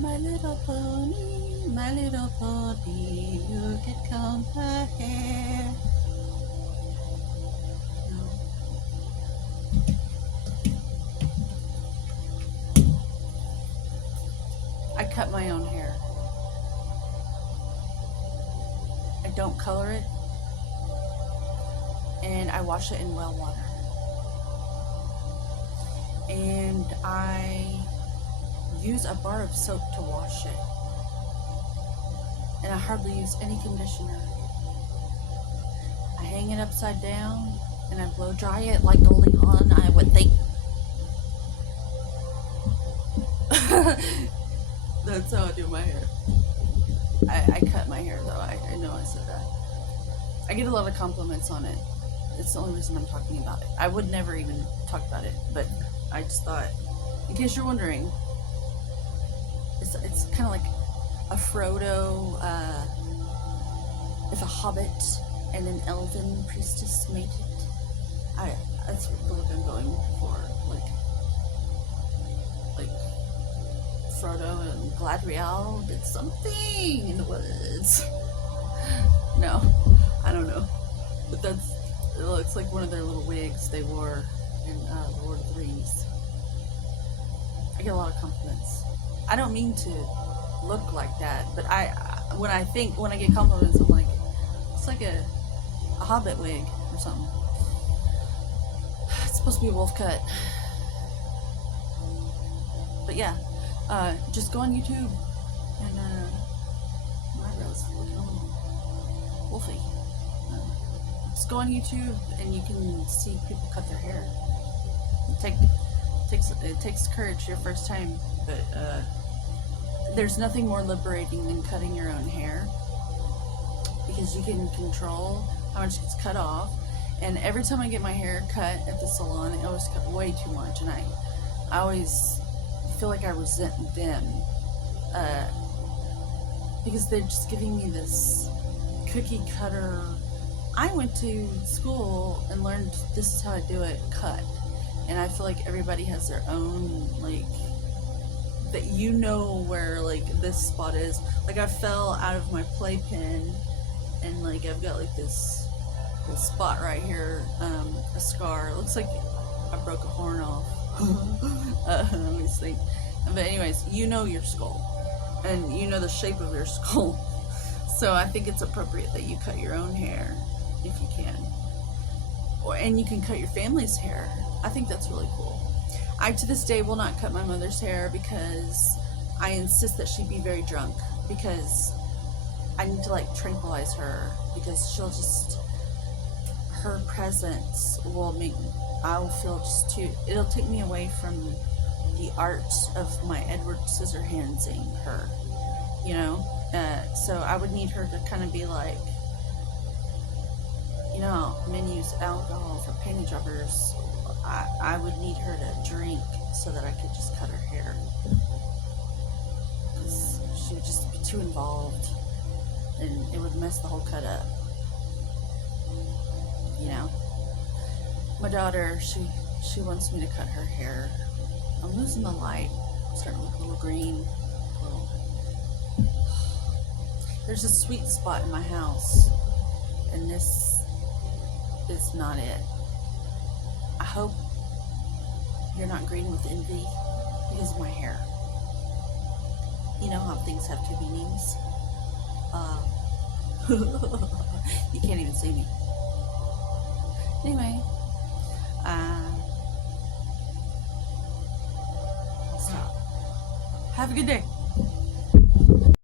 my little pony, you can comb her hair. No. I cut my own hair. I don't color it, and I wash it in well water. And I use a bar of soap to wash it. And I hardly use any conditioner. I hang it upside down and I blow dry it like Goldie Hawn, I would think. That's how I do my hair. I cut my hair though, I know I said that. I get a lot of compliments on it. It's the only reason I'm talking about it. I would never even talk about it, but I just thought, in case you're wondering, it's kind of like a Frodo, if a hobbit and an elven priestess mated. That's the look I'm going for. Like Frodo and Galadriel did something in the woods. No, I don't know, but it looks like one of their little wigs they wore in The Lord of the Rings. I get a lot of compliments. I don't mean to look like that, but when I get compliments, I'm like, it's like a hobbit wig or something. It's supposed to be a wolf cut. But yeah, just go on YouTube and my eyebrows looking a little wolfy. Just go on YouTube and you can see people cut their hair. It takes courage your first time, but there's nothing more liberating than cutting your own hair, because you can control how much gets cut off. And every time I get my hair cut at the salon, I always cut way too much, and I always feel like I resent them because they're just giving me this cookie cutter. I went to school and learned this is how I do it, cut. And I feel like everybody has their own, like, that you know where, like, this spot is. Like, I fell out of my playpen, and, like, I've got, like, this spot right here, a scar. It looks like I broke a horn off. Let me think. But anyways, you know your skull, and you know the shape of your skull. So I think it's appropriate that you cut your own hair, if you can. And you can cut your family's hair. I think that's really cool. I, to this day, will not cut my mother's hair because I insist that she be very drunk, because I need to, like, tranquilize her, because her presence will make, I will feel just too, it'll take me away from the art of my Edward Scissorhandsing her, you know? So I would need her to kind of be like, you know, men use alcohol for panty droppers. I would need her to drink so that I could just cut her hair, because she would just be too involved and it would mess the whole cut up, you know. My daughter, she wants me to cut her hair. I'm losing the light. I'm starting to look a little green. There's a sweet spot in my house, and this is not it. I hope you're not green with envy because of my hair. You know how things have two meanings. You can't even see me. Anyway, stop. Have a good day.